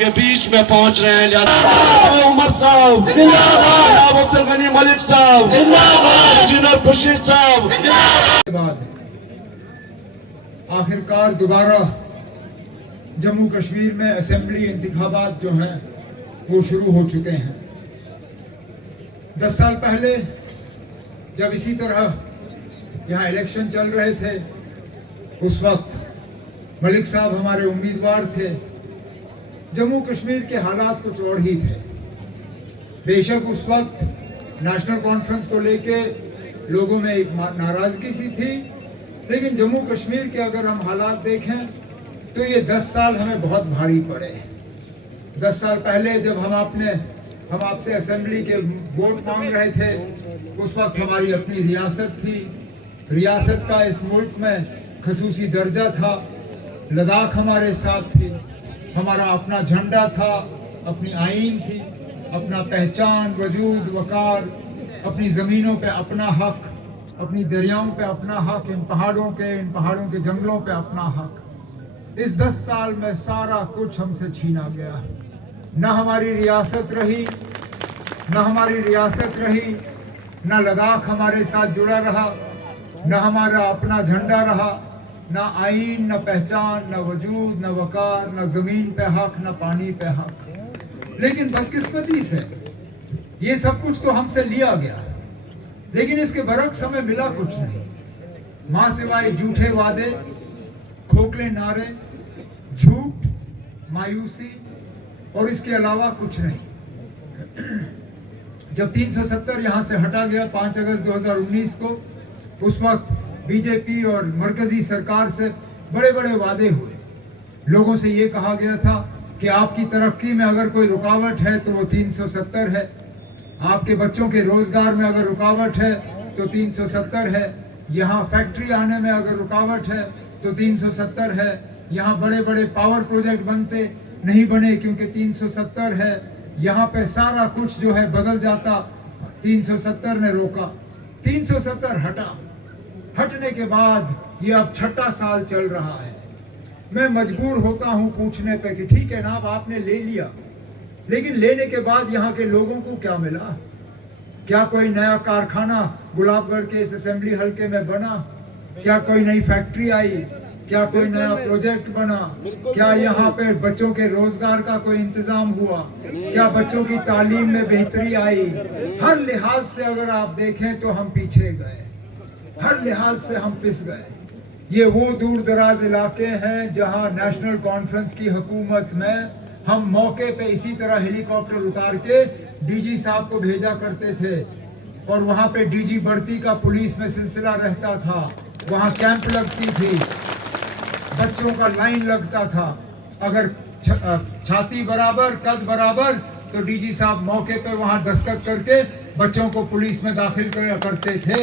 आपके बीच में पहुंच रहे हैं। लिहाजा उमर साहब जिंदाबाद, अब्दुल गनी मलिक साहब जिंदाबाद, इंजीनियर खुर्शीद साहब। आखिरकार दोबारा जम्मू कश्मीर में असेंबली इंतखाबात जो हैं वो शुरू हो चुके हैं। 10 साल पहले जब इसी तरह यहाँ इलेक्शन चल रहे थे, उस वक्त मलिक साहब हमारे उम्मीदवार थे। जम्मू कश्मीर के हालात कुछ और ही थे। बेशक उस वक्त नेशनल कॉन्फ्रेंस को लेके लोगों में एक नाराजगी सी थी, लेकिन जम्मू कश्मीर के अगर हम हालात देखें तो ये 10 साल हमें बहुत भारी पड़े। 10 साल पहले जब हम आपसे असेंबली के वोट मांग रहे थे, उस वक्त हमारी अपनी रियासत थी। रियासत का इस मुल्क में खसूसी दर्जा था। लद्दाख हमारे साथ थी। हमारा अपना झंडा था, अपनी आईन थी, अपना पहचान, वजूद, वकार, अपनी ज़मीनों पे अपना हक, अपनी दरियाओं पे अपना हक, इन पहाड़ों के जंगलों पे अपना हक। इस 10 साल में सारा कुछ हमसे छीना गया। न हमारी रियासत रही, न लद्दाख हमारे साथ जुड़ा रहा, न हमारा अपना झंडा रहा, न आईन, न पहचान, न वजूद, न वकार, न ज़मीन पे हक, न पानी पे हक। लेकिन बदकिस्मती से ये सब कुछ तो हमसे लिया गया, लेकिन इसके बरक्स हमें मिला कुछ नहीं। मां सिवाय झूठे वादे, खोखले नारे, झूठ, मायूसी और इसके अलावा कुछ नहीं। जब 370 यहां से हटा गया 5 अगस्त 2019 को, उस वक्त बीजेपी और मरकजी सरकार से बड़े बड़े वादे हुए। लोगों से ये कहा गया था कि आपकी तरक्की में अगर कोई रुकावट है तो वो 370 है, आपके बच्चों के रोजगार में अगर रुकावट है तो 370 है, यहाँ फैक्ट्री आने में अगर रुकावट है तो 370 है, यहाँ बड़े बड़े पावर प्रोजेक्ट बनते नहीं बने क्योंकि 370 है, यहाँ पे सारा कुछ जो है बदल जाता, 370 ने रोका। 370 हटने के बाद ये अब 6ठा साल चल रहा है। मैं मजबूर होता हूँ पूछने पे कि ठीक है ना, अब आपने ले लिया, लेकिन लेने के बाद यहाँ के लोगों को क्या मिला? क्या कोई नया कारखाना गुलाबगढ़ के इस असेंबली हल्के में बना? क्या कोई नई फैक्ट्री आई? क्या कोई नया प्रोजेक्ट बना? क्या यहाँ पे बच्चों के रोजगार का कोई इंतजाम हुआ? क्या बच्चों की तालीम में बेहतरी आई? हर लिहाज से अगर आप देखें तो हम पीछे गए, हर लिहाज से हम पिस गए। ये वो दूर दराज इलाके हैं जहाँ नेशनल कॉन्फ्रेंस की हुकूमत में हम मौके पे इसी तरह हेलीकॉप्टर उतार के डीजी साहब को भेजा करते थे, और वहाँ पे डीजी बढ़ती का पुलिस में सिलसिला रहता था, वहाँ कैंप लगती थी, बच्चों का लाइन लगता था। अगर छाती बराबर, कद बराबर, तो डीजी साहब मौके पे वहाँ दस्तखत करके बच्चों को पुलिस में दाखिल करते थे।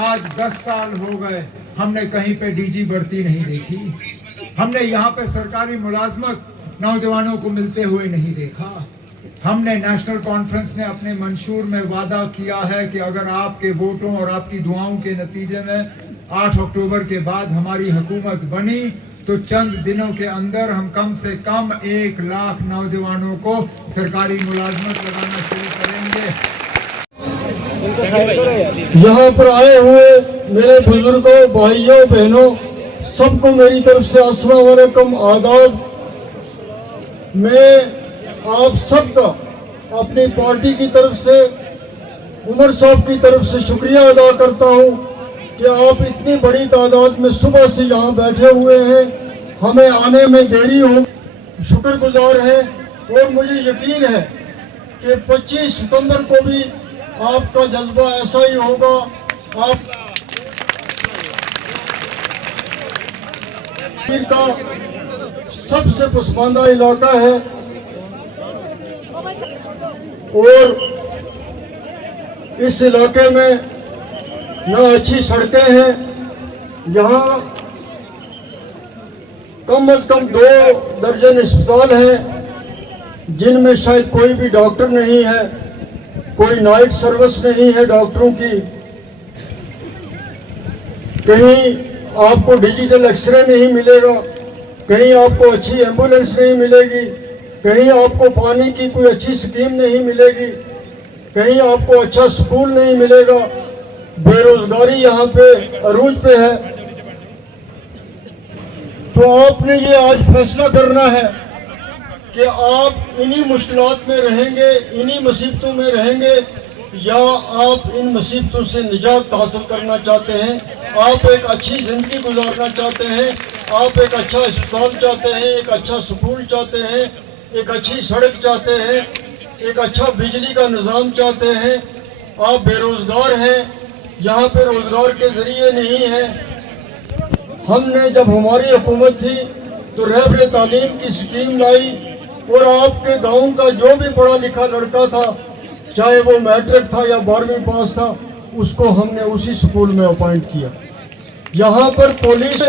आज 10 साल हो गए, हमने कहीं पे डीजी बढ़ती नहीं देखी। हमने यहाँ पे सरकारी मुलाजमत नौजवानों को मिलते हुए नहीं देखा। हमने नेशनल कॉन्फ्रेंस ने अपने मंशूर में वादा किया है कि अगर आपके वोटों और आपकी दुआओं के नतीजे में 8 अक्टूबर के बाद हमारी हुकूमत बनी तो चंद दिनों के अंदर हम कम से कम 1 लाख नौजवानों को सरकारी मुलाजमत लगाना शुरू करेंगे। यहाँ पर आए हुए मेरे बुजुर्गों, भाइयों, बहनों, सबको मेरी तरफ से अस्सलाम वालेकुम, आदाब। मैं आप सबका अपनी पार्टी की तरफ से, उमर साहब की तरफ से शुक्रिया अदा करता हूँ कि आप इतनी बड़ी तादाद में सुबह से यहाँ बैठे हुए हैं। हमें आने में देरी हो, शुक्रगुजार हैं, और मुझे यकीन है कि 25 सितंबर को भी आपका जज्बा ऐसा ही होगा। आप का सबसे पसमानदा इलाका है और इस इलाके में न अच्छी सड़कें हैं, यहाँ कम से कम 2 दर्जन अस्पताल हैं जिनमें शायद कोई भी डॉक्टर नहीं है, कोई नाइट सर्विस नहीं है डॉक्टरों की, कहीं आपको डिजिटल एक्सरे नहीं मिलेगा, कहीं आपको अच्छी एम्बुलेंस नहीं मिलेगी, कहीं आपको पानी की कोई अच्छी स्कीम नहीं मिलेगी, कहीं आपको अच्छा स्कूल नहीं मिलेगा, बेरोजगारी यहाँ पे अरूज पे है। तो आपने ये आज फैसला करना है कि आप इन्हीं मुश्किलात में रहेंगे, इन्हीं मुसीबतों में रहेंगे, या आप इन मुसीबतों से निजात हासिल करना चाहते हैं। आप एक अच्छी ज़िंदगी गुजारना चाहते हैं, आप एक अच्छा अस्पताल चाहते हैं, एक अच्छा स्कूल चाहते हैं, एक अच्छी सड़क चाहते हैं, एक अच्छा बिजली का निज़ाम चाहते हैं। आप बेरोज़गार हैं, यहाँ पे रोज़गार के ज़रिए नहीं है। हमने जब हमारी हुकूमत थी तो रहबर तालीम की स्कीम लाई, और आपके गांव का जो भी पढ़ा लिखा लड़का था, चाहे वो मैट्रिक था या 12वीं पास था, उसको हमने उसी स्कूल में अपॉइंट किया। यहाँ पर पुलिस,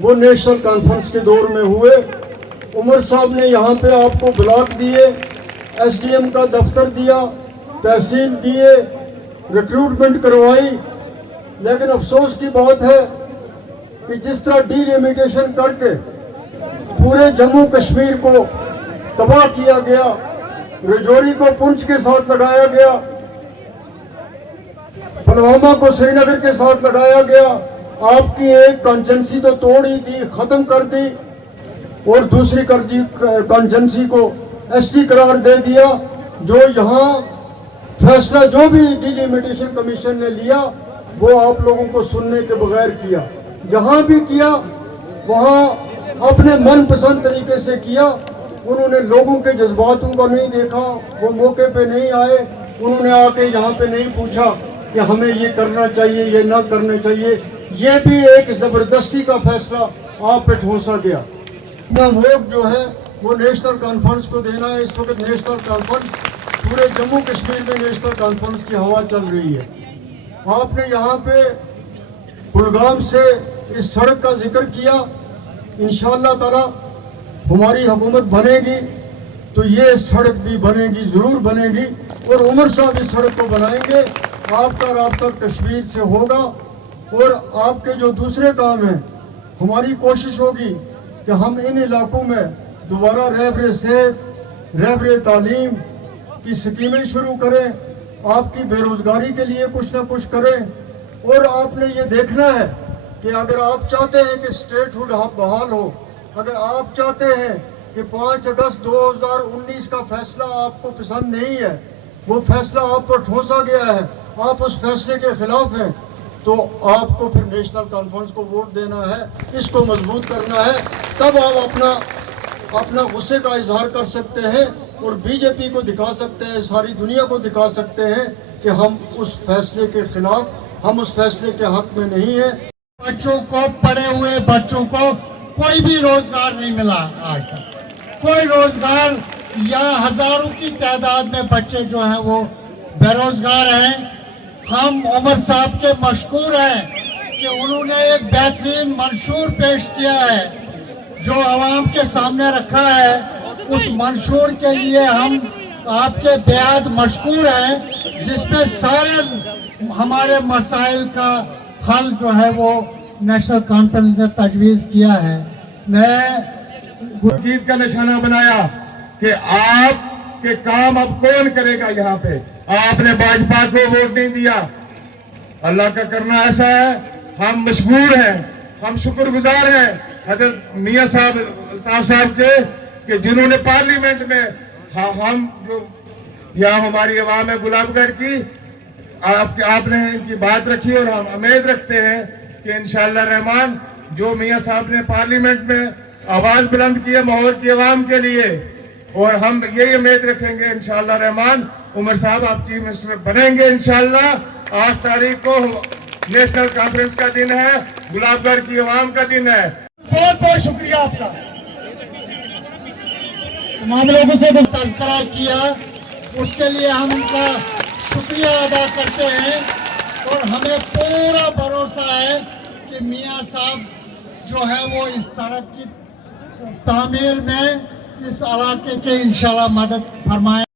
वो नेशनल कॉन्फ्रेंस के दौर में हुए, उमर साहब ने यहाँ पे आपको ब्लॉक दिए, एसडीएम का दफ्तर दिया, तहसील दिए, रिक्रूटमेंट करवाई। लेकिन अफसोस की बात है कि जिस तरह डिलिमिटेशन करके पूरे जम्मू कश्मीर को तबाह किया गया, रजौरी को पुंछ के साथ लगाया गया, पुलवामा को श्रीनगर के साथ लगाया गया, आपकी एक कॉन्स्टिट्यूंसी तो तोड़ ही दी, खत्म कर दी, और दूसरी कॉन्स्टिट्यूंसी को एसटी करार दे दिया। जो यहाँ फैसला जो भी डिलिमिटेशन कमीशन ने लिया वो आप लोगों को सुनने के बगैर किया। जहाँ भी किया वहाँ अपने मनपसंद तरीके से किया। उन्होंने लोगों के जज्बातों को नहीं देखा, वो मौके पे नहीं आए, उन्होंने आके यहाँ पे नहीं पूछा कि हमें ये करना चाहिए, ये ना करना चाहिए। ये भी एक ज़बरदस्ती का फैसला आप पे ठोंसा गया। अपना वोट जो है वो नेशनल कॉन्फ्रेंस को देना है। इस वक्त नेशनल कॉन्फ्रेंस, पूरे जम्मू कश्मीर में नेशनल कॉन्फ्रेंस की हवा चल रही है। आपने यहाँ पे कुलगाम से इस सड़क का जिक्र किया। इंशाअल्लाह ताला हमारी हुकूमत बनेगी तो ये सड़क भी बनेगी, ज़रूर बनेगी, और उमर साहब इस सड़क को बनाएंगे। आपका राब्ता कश्मीर से होगा, और आपके जो दूसरे काम हैं, हमारी कोशिश होगी कि हम इन इलाकों में दोबारा रहबर सेहत, रहबर तालीम की स्कीमें शुरू करें, आपकी बेरोज़गारी के लिए कुछ ना कुछ करें। और आपने ये देखना है कि अगर आप चाहते हैं कि स्टेटहुड बहाल हो, अगर आप चाहते हैं कि 5 अगस्त 2019 का फैसला आपको पसंद नहीं है, वो फैसला आप पर ठोसा गया है, आप उस फैसले के खिलाफ हैं, तो आपको फिर नेशनल कॉन्फ्रेंस को वोट देना है, इसको मजबूत करना है। तब आप अपना गुस्से का इजहार कर सकते हैं और बीजेपी को दिखा सकते हैं, सारी दुनिया को दिखा सकते हैं कि हम उस फैसले के खिलाफ, हम उस फैसले के हक में नहीं है। बच्चों को, पढ़े हुए बच्चों को कोई भी रोजगार नहीं मिला आज तक, कोई रोजगार, या हजारों की तादाद में बच्चे जो हैं वो बेरोजगार हैं। हम उमर साहब के मशकूर हैं कि उन्होंने एक बेहतरीन मंशूर पेश किया है जो आवाम के सामने रखा है। उस मंशूर के लिए हम आपके बेहद मशकूर हैं, जिसमें सारे हमारे मसाइल का हल जो है वो नेशनल कॉन्फ्रेंस ने तजवीज़ किया है। मैं ईद का निशाना बनाया कि आपके काम अब कौन करेगा। यहाँ पे आपने भाजपा को वोट नहीं दिया, अल्लाह का करना ऐसा है। हम मशहूर हैं, हम शुक्रगुजार हैं हजरत मियाँ साहब के कि जिन्होंने पार्लियामेंट में हम जो यहाँ हमारी आवाम है गुलाबगढ़ की, आपने इनकी बात रखी, और हम उम्मीद रखते हैं कि इंशाअल्लाह रहमान जो मियाँ साहब ने पार्लियामेंट में आवाज बुलंद की है माहौल की आवाम के लिए, और हम यही उम्मीद रखेंगे इंशाअल्लाह रहमान उमर साहब आप चीफ मिनिस्टर बनेंगे इंशाअल्लाह। 8 तारीख को नेशनल कॉन्फ्रेंस का दिन है, गुलाबगढ़ की आवाम का दिन है। बहुत बहुत शुक्रिया आपका। तमाम लोगों से तज़किरा किया, उसके लिए हम उनका शुक्रिया अदा करते हैं, और हमें पूरा भरोसा है कि मियाँ साहब जो है वो इस सड़क की तामीर में इस इलाके के इंशाल्लाह मदद फरमाएं।